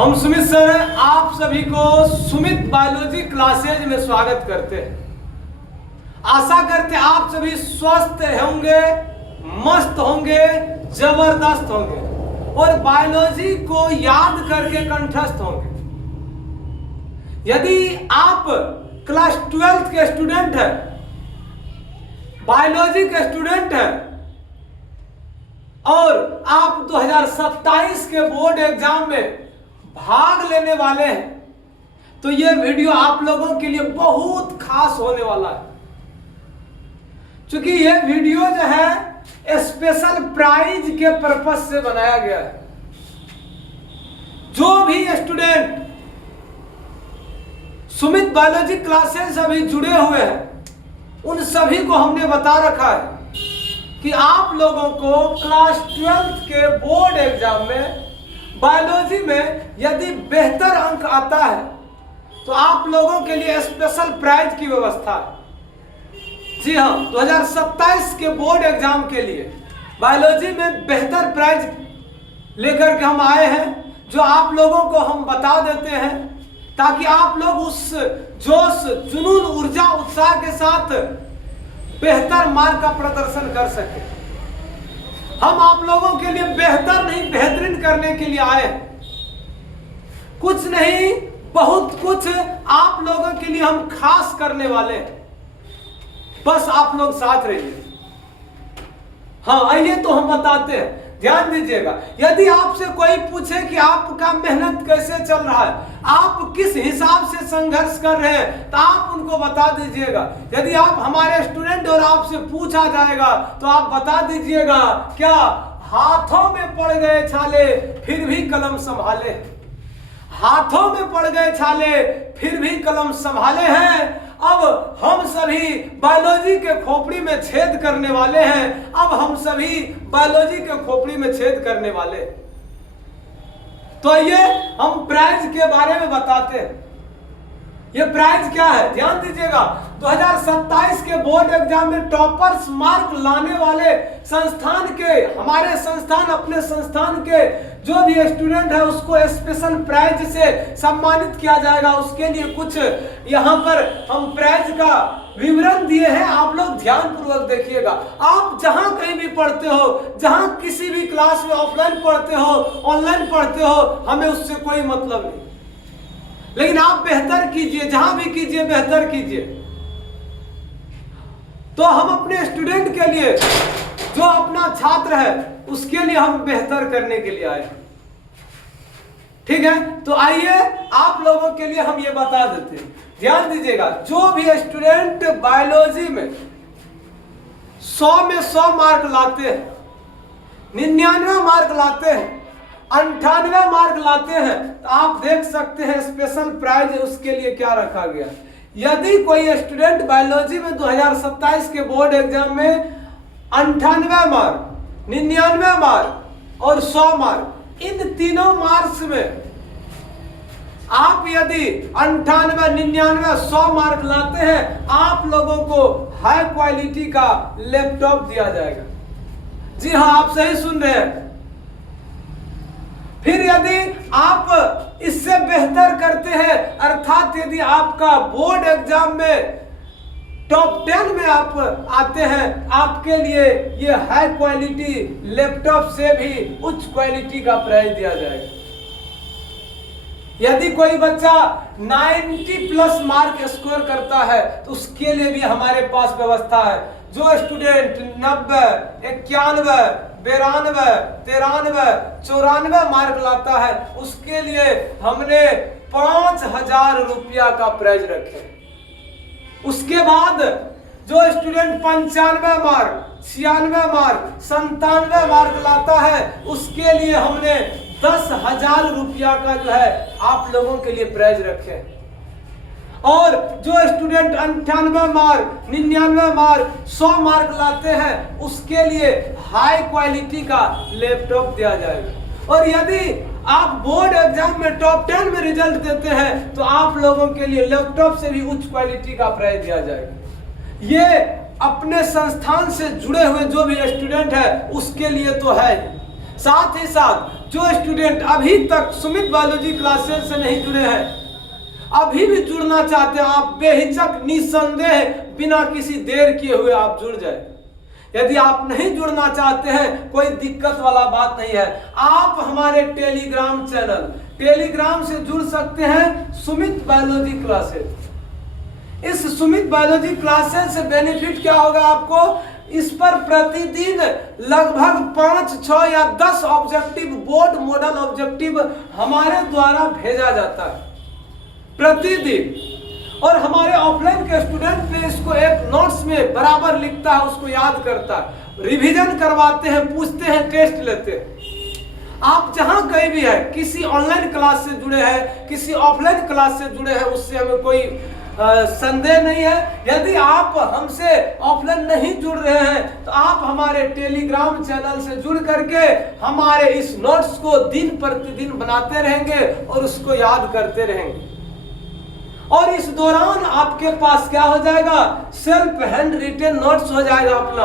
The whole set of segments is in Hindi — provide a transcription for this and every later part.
हम सुमित सर आप सभी को सुमित बायोलॉजी क्लासेज में स्वागत करते हैं। आशा करते हैं आप सभी स्वस्थ होंगे, मस्त होंगे, जबरदस्त होंगे और बायोलॉजी को याद करके कंठस्थ होंगे। यदि आप क्लास 12th के स्टूडेंट हैं, बायोलॉजी के स्टूडेंट हैं और आप 2027 के बोर्ड एग्जाम में भाग लेने वाले हैं, तो यह वीडियो आप लोगों के लिए बहुत खास होने वाला है। क्योंकि यह वीडियो जो है स्पेशल प्राइज के पर्पस से बनाया गया है। जो भी स्टूडेंट सुमित बायोलॉजी क्लासेस अभी जुड़े हुए हैं, उन सभी को हमने बता रखा है कि आप लोगों को क्लास 12th के बोर्ड एग्जाम में बायोलॉजी में यदि बेहतर अंक आता है तो आप लोगों के लिए स्पेशल प्राइज की व्यवस्था है। जी हाँ, 2027 के बोर्ड एग्जाम के लिए बायोलॉजी में बेहतर प्राइज लेकर के हम आए हैं, जो आप लोगों को हम बता देते हैं ताकि आप लोग उस जोश, जुनून, ऊर्जा, उत्साह के साथ बेहतर मार्क का प्रदर्शन कर सके। हम आप लोगों के लिए बेहतर नहीं बेहतरीन करने के लिए आए हैं। कुछ नहीं बहुत कुछ आप लोगों के लिए हम खास करने वाले हैं, बस आप लोग साथ रहिए। हाँ, आइए तो हम बताते हैं, ध्यान दीजिएगा। यदि आपसे कोई पूछे कि आपका मेहनत कैसे चल रहा है, आप किस हिसाब से संघर्ष कर रहे हैं, तो आप उनको बता दीजिएगा। यदि आप हमारे स्टूडेंट और आपसे पूछा जाएगा तो आप बता दीजिएगा, क्या हाथों में पड़ गए छाले फिर भी कलम संभाले। हाथों में पड़ गए छाले फिर भी कलम संभाले हैं। अब हम सभी बायोलॉजी के खोपड़ी में छेद करने वाले हैं। अब हम सभी बायोलॉजी के खोपड़ी में छेद करने वाले। तो ये हम प्राइज के बारे में बताते हैं। ये प्राइज क्या है, ध्यान दीजिएगा। 2027 के बोर्ड एग्जाम में टॉपर्स मार्क लाने वाले संस्थान के, हमारे संस्थान, अपने संस्थान के जो भी स्टूडेंट है उसको स्पेशल प्राइज से सम्मानित किया जाएगा। उसके लिए कुछ यहाँ पर हम प्राइज का विवरण दिए हैं, आप लोग ध्यान पूर्वक देखिएगा। आप जहां कहीं भी पढ़ते हो, जहां किसी भी क्लास में ऑफलाइन पढ़ते हो, ऑनलाइन पढ़ते हो, हमें उससे कोई मतलब नहीं, लेकिन आप बेहतर कीजिए, जहां भी कीजिए बेहतर कीजिए। तो हम अपने स्टूडेंट के लिए, जो अपना छात्र है, उसके लिए हम बेहतर करने के लिए आए। ठीक है, तो आइए आप लोगों के लिए हम ये बता देते हैं, ध्यान दीजिएगा। जो भी स्टूडेंट बायोलॉजी में 100 में 100 मार्क लाते हैं, 99 मार्क लाते हैं, 98 मार्क लाते हैं, तो आप देख सकते हैं स्पेशल प्राइज उसके लिए क्या रखा गया। यदि कोई स्टूडेंट बायोलॉजी में 2027 के बोर्ड एग्जाम में 98 मार्क, 99 मार्क और 100 मार्क, इन तीनों मार्क्स में आप यदि 98, 99, 100 मार्क लाते हैं, आप लोगों को हाई क्वालिटी का लैपटॉप दिया जाएगा। जी हाँ, आप सही सुन रहे हैं। फिर यदि आप इससे बेहतर करते हैं, अर्थात यदि आपका बोर्ड एग्जाम में टॉप 10 में आप आते हैं, आपके लिए ये हाई क्वालिटी लैपटॉप से भी उच्च क्वालिटी का प्राइज दिया जाएगा। यदि कोई बच्चा 90+ मार्क स्कोर करता है तो उसके लिए भी हमारे पास व्यवस्था है। जो स्टूडेंट 90, 91, 92, 93, 94 मार्क लाता है, उसके लिए हमने 5000 रुपया का प्राइज रखे। उसके बाद जो स्टूडेंट 95 मार्क, 96 मार्क, 97 मार्क लाता है, उसके लिए हमने 10,000 रुपया का जो है आप लोगों के लिए प्राइज रखे। और जो स्टूडेंट 98 मार्क, 99 मार्क, 100 मार्क लाते हैं, उसके लिए हाई क्वालिटी का लैपटॉप दिया जाएगा। और यदि आप बोर्ड एग्जाम में टॉप 10 में रिजल्ट देते हैं तो आप लोगों के लिए लैपटॉप से भी उच्च क्वालिटी का प्राइज दिया जाएगा। ये अपने संस्थान से जुड़े हुए जो भी स्टूडेंट है उसके लिए तो है। साथ ही साथ जो स्टूडेंट अभी तक सुमित बायोलॉजी क्लासेस से नहीं जुड़े हैं, अभी भी जुड़ना चाहते हैं, आप बेहिचक निसंदेह बिना किसी देर किए हुए आप जुड़ जाए। यदि आप नहीं जुड़ना चाहते हैं, कोई दिक्कत वाला बात नहीं है, आप हमारे टेलीग्राम चैनल टेलीग्राम से जुड़ सकते हैं, सुमित बायोलॉजी क्लासेस। इस सुमित बायोलॉजी क्लासेस से बेनिफिट क्या होगा आपको, इस पर प्रतिदिन लगभग 5, 6 या 10 ऑब्जेक्टिव, बोर्ड मॉडल ऑब्जेक्टिव हमारे द्वारा भेजा जाता है प्रतिदिन। और हमारे ऑफलाइन के स्टूडेंट ने इसको एक नोट्स में बराबर लिखता है, उसको याद करता है, रिवीजन करवाते हैं, पूछते हैं, टेस्ट लेते हैं। आप जहां कहीं भी है, किसी ऑनलाइन क्लास से जुड़े हैं, किसी ऑफलाइन क्लास से जुड़े हैं, उससे हमें कोई संदेह नहीं है। यदि आप हमसे ऑफलाइन नहीं जुड़ रहे हैं तो आप हमारे टेलीग्राम चैनल से जुड़ करके हमारे इस नोट्स को दिन प्रतिदिन बनाते रहेंगे और उसको याद करते रहेंगे। और इस दौरान आपके पास क्या हो जाएगा, सेल्फ हैंड रिटेन नोट्स हो जाएगा अपना।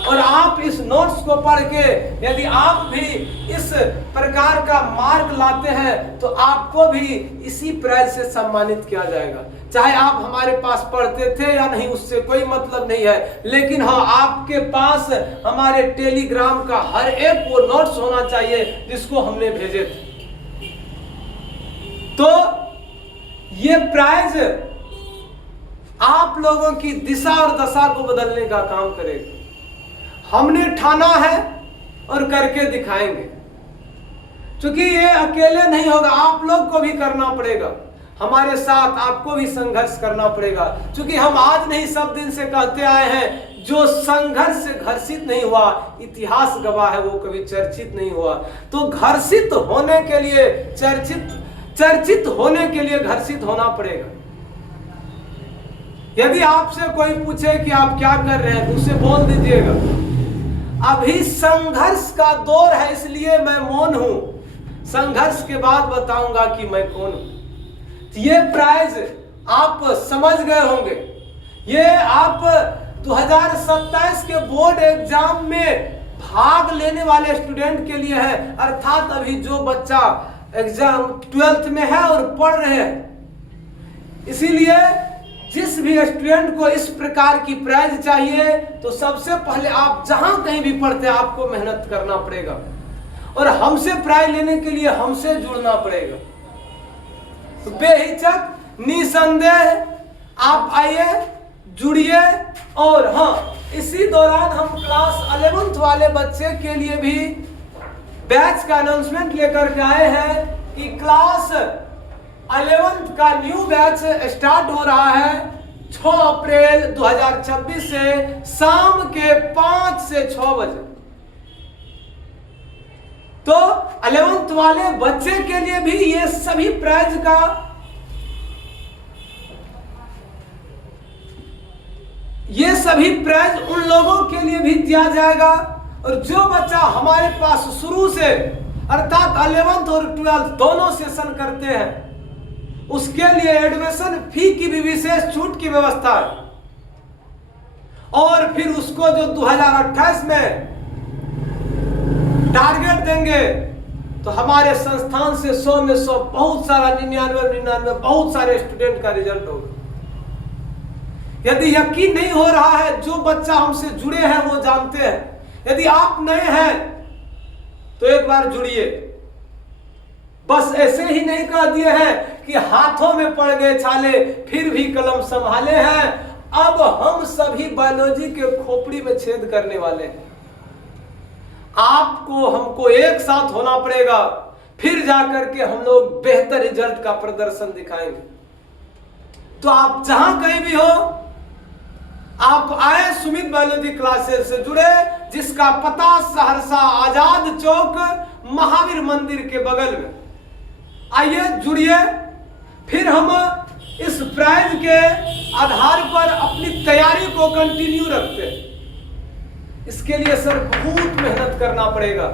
और आप इस नोट्स को पढ़ के यदि आप भी इस प्रकार का मार्क लाते हैं तो आपको भी इसी प्राइज से सम्मानित किया जाएगा। चाहे आप हमारे पास पढ़ते थे या नहीं, उससे कोई मतलब नहीं है, लेकिन हाँ, आपके पास हमारे टेलीग्राम का हर एक वो नोट्स होना चाहिए जिसको हमने भेजे थे। तो ये प्राइज आप लोगों की दिशा और दशा को बदलने का काम करेगा। हमने ठाना है और करके दिखाएंगे, क्योंकि ये अकेले नहीं होगा, आप लोग को भी करना पड़ेगा, हमारे साथ आपको भी संघर्ष करना पड़ेगा। क्योंकि हम आज नहीं, सब दिन से कहते आए हैं, जो संघर्ष से घर्षित नहीं हुआ, इतिहास गवाह है, वो कभी चर्चित नहीं हुआ। तो घर्षित होने के लिए चर्चित होने के लिए घर्षित होना पड़ेगा। यदि आपसे कोई पूछे कि आप क्या कर रहे हैं तो उसे बोल दीजिएगा, अभी संघर्ष का दौर है इसलिए मैं मौन हूं, संघर्ष के बाद बताऊंगा कि मैं कौन हूं। तो ये प्राइज आप समझ गए होंगे, ये आप 2027 के बोर्ड एग्जाम में भाग लेने वाले स्टूडेंट के लिए है। अर्थात अभी जो बच्चा एग्जाम 12th में है और पढ़ रहे हैं, इसीलिए जिस भी स्टूडेंट को इस प्रकार की प्राइज चाहिए तो सबसे पहले आप जहां कहीं भी पढ़ते हैं आपको मेहनत करना पड़ेगा और हमसे प्राइज लेने के लिए हमसे जुड़ना पड़ेगा। तो बेहिचक निसंदेह आप आइए, जुड़िए। और हाँ, इसी दौरान हम क्लास 11th वाले बच्चे के लिए भी बैच का अनाउंसमेंट लेकर के आए हैं कि क्लास 11th का न्यू बैच स्टार्ट हो रहा है 6 अप्रैल 2026 से शाम के 5 से 6 बजे। तो 11th वाले बच्चे के लिए भी ये सभी प्राइज का उन लोगों के लिए भी दिया जाएगा। और जो बच्चा हमारे पास शुरू से अर्थात 11th और 12th दोनों सेशन करते हैं उसके लिए एडमिशन फी की भी विशेष छूट की व्यवस्था है। और फिर उसको जो 2028 में टारगेट देंगे तो हमारे संस्थान से 100 में 100 बहुत सारा 99 बहुत सारे स्टूडेंट का रिजल्ट होगा। यदि यकीन नहीं हो रहा है, जो बच्चा हमसे जुड़े हैं वो जानते हैं। यदि आप नए हैं तो एक बार जुड़िए। बस ऐसे ही नहीं कह दिए हैं कि हाथों में पड़ गए छाले फिर भी कलम संभाले हैं। अब हम सभी बायोलॉजी के खोपड़ी में छेद करने वाले हैं। आपको हमको एक साथ होना पड़ेगा, फिर जाकर के हम लोग बेहतर रिजल्ट का प्रदर्शन दिखाएंगे। तो आप जहां कहीं भी हो, आप आए, सुमित बायोलॉजी क्लासेस से जुड़े, जिसका पता सहरसा आजाद चौक महावीर मंदिर के बगल में। आइए, जुड़िए। फिर हम इस प्राइज के आधार पर अपनी तैयारी को कंटिन्यू रखते हैं। इसके लिए सर बहुत मेहनत करना पड़ेगा।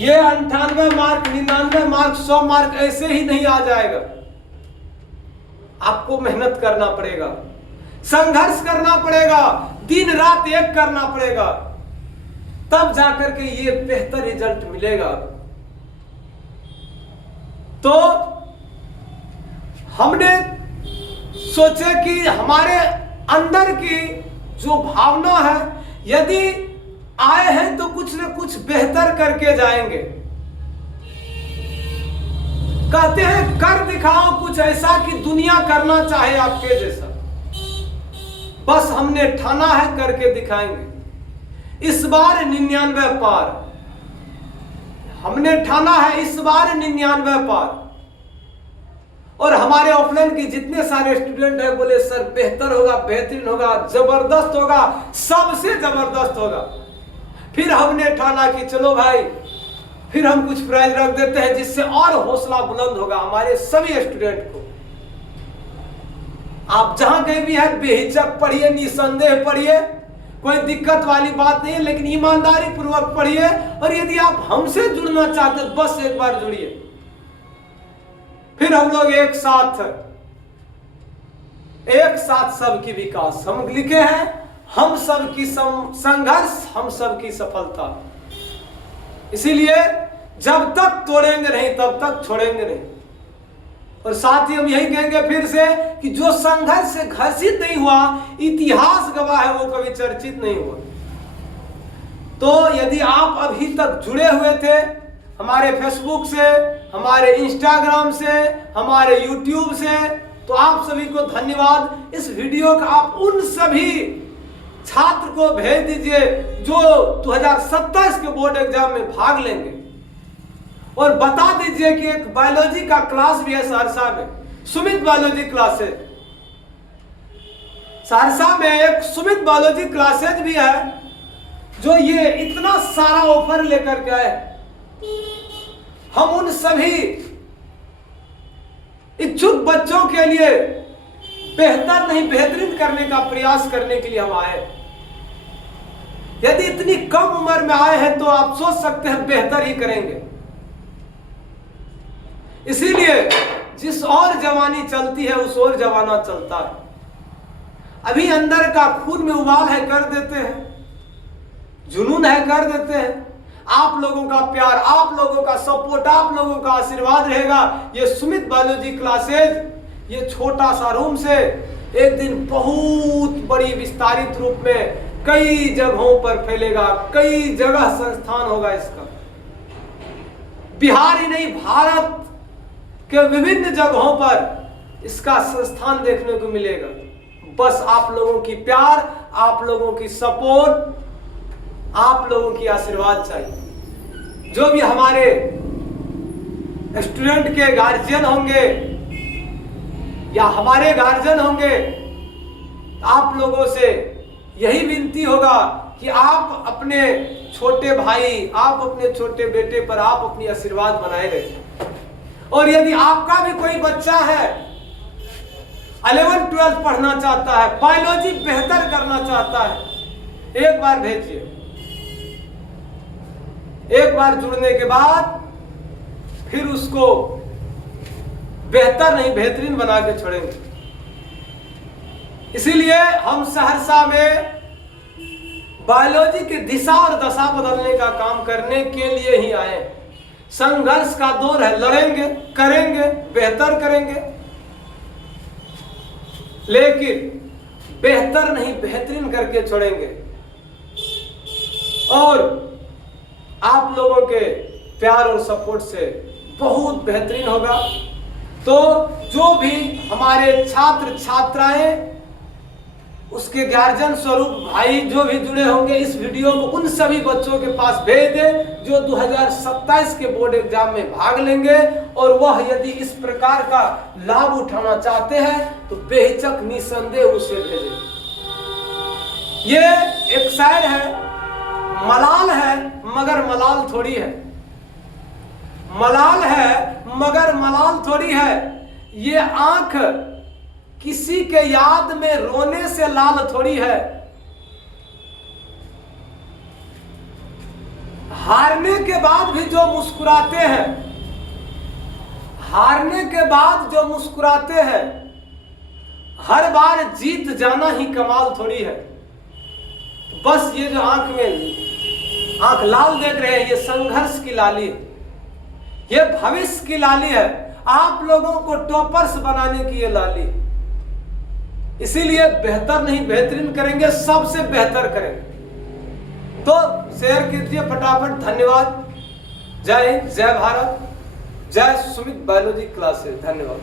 ये 98 मार्क, 99 मार्क, 100 मार्क ऐसे ही नहीं आ जाएगा। आपको मेहनत करना पड़ेगा, संघर्ष करना पड़ेगा, दिन रात एक करना पड़ेगा, तब जाकर के ये बेहतर रिजल्ट मिलेगा। तो हमने सोचे कि हमारे अंदर की जो भावना है, यदि आए हैं तो कुछ न कुछ बेहतर करके जाएंगे। कहते हैं कर दिखाओ कुछ ऐसा कि दुनिया करना चाहे आपके जैसा। बस हमने ठाना है करके दिखाएंगे। इस बार 99 पार, हमने ठाना है इस बार 99 पार। और हमारे ऑफलाइन के जितने सारे स्टूडेंट हैं बोले सर बेहतर होगा, बेहतरीन होगा, जबरदस्त होगा, सबसे जबरदस्त होगा। फिर हमने ठाना कि चलो भाई फिर हम कुछ प्राइज रख देते हैं जिससे और हौसला बुलंद होगा हमारे सभी स्टूडेंट को। आप जहां कहीं भी है बेहिचक पढ़िए, निसंदेह पढ़िए, कोई दिक्कत वाली बात नहीं है, लेकिन ईमानदारी पूर्वक पढ़िए। और यदि आप हमसे जुड़ना चाहते हैं बस एक बार जुड़िए। फिर हम लोग एक साथ सबकी विकास हम लिखे हैं, हम सबकी संघर्ष, हम सबकी सफलता। इसीलिए जब तक तोड़ेंगे नहीं तब तक छोड़ेंगे नहीं। और साथ ही हम यही कहेंगे फिर से कि जो संघर्ष से घर्षित नहीं हुआ, इतिहास गवाह है वो कभी चर्चित नहीं हुआ। तो यदि आप अभी तक जुड़े हुए थे हमारे फेसबुक से, हमारे इंस्टाग्राम से, हमारे यूट्यूब से, तो आप सभी को धन्यवाद। इस वीडियो का आप उन सभी छात्र को भेज दीजिए जो 2027 के बोर्ड एग्जाम में भाग लेंगे। और बता दीजिए कि एक बायोलॉजी का क्लास भी है सहरसा में, सुमित बायोलॉजी क्लासेज। सहरसा में एक सुमित बायोलॉजी क्लासेज भी है जो ये इतना सारा ऑफर लेकर के आए। हम उन सभी इच्छुक बच्चों के लिए बेहतर नहीं बेहतरीन करने का प्रयास करने के लिए हम आए। यदि इतनी कम उम्र में आए हैं तो आप सोच सकते हैं बेहतर ही करेंगे। इसीलिए जिस और जवानी चलती है उस और जमाना चलता है। अभी अंदर का खून में उबाल है कर देते हैं, जुनून है कर देते हैं। आप लोगों का प्यार, आप लोगों का सपोर्ट, आप लोगों का आशीर्वाद रहेगा। ये सुमित बायोलॉजी क्लासेज ये छोटा सा रूम से एक दिन बहुत बड़ी विस्तारित रूप में कई जगहों पर फैलेगा, कई जगह संस्थान होगा इसका। बिहार ही नहीं भारत के विभिन्न जगहों पर इसका संस्थान देखने को मिलेगा। बस आप लोगों की प्यार, आप लोगों की सपोर्ट, आप लोगों की आशीर्वाद चाहिए। जो भी हमारे स्टूडेंट के गार्जियन होंगे या हमारे गार्जियन होंगे, आप लोगों से यही विनती होगा कि आप अपने छोटे भाई, आप अपने छोटे बेटे पर आप अपनी आशीर्वाद बनाए रखें। और यदि आपका भी कोई बच्चा है 11-12 पढ़ना चाहता है, बायोलॉजी बेहतर करना चाहता है, एक बार भेजिए। एक बार जुड़ने के बाद फिर उसको बेहतर नहीं बेहतरीन बना के छोड़ेंगे। इसीलिए हम सहरसा में बायोलॉजी की दिशा और दशा बदलने का काम करने के लिए ही आए। संघर्ष का दौर है, लड़ेंगे, करेंगे, बेहतर करेंगे, लेकिन बेहतर नहीं बेहतरीन करके छोड़ेंगे। और आप लोगों के प्यार और सपोर्ट से बहुत बेहतरीन होगा। तो जो भी हमारे छात्र छात्राएं, उसके गार्जियन स्वरूप भाई जो भी जुड़े होंगे, इस वीडियो को उन सभी बच्चों के पास भेज दें जो 2027 के बोर्ड एग्जाम में भाग लेंगे। और वह यदि इस प्रकार का लाभ उठाना चाहते हैं तो बेहिचक निसंदेह उसे भेजें। ये एक शायर है, मलाल है मगर मलाल थोड़ी है, मलाल है मगर मलाल थोड़ी है। ये आंख किसी के याद में रोने से लाल थोड़ी है। हारने के बाद भी जो मुस्कुराते हैं, हारने के बाद जो मुस्कुराते हैं, हर बार जीत जाना ही कमाल थोड़ी है। बस ये जो आंख में आंख लाल देख रहे हैं, ये संघर्ष की लाली है, ये भविष्य की लाली है, आप लोगों को टॉपर्स बनाने की ये लाली। इसीलिए बेहतर नहीं बेहतरीन करेंगे, सबसे बेहतर करेंगे। तो शेयर कीजिए फटाफट। धन्यवाद। जय हिंद, जय भारत, जय सुमित बायोलॉजी क्लासेस। धन्यवाद।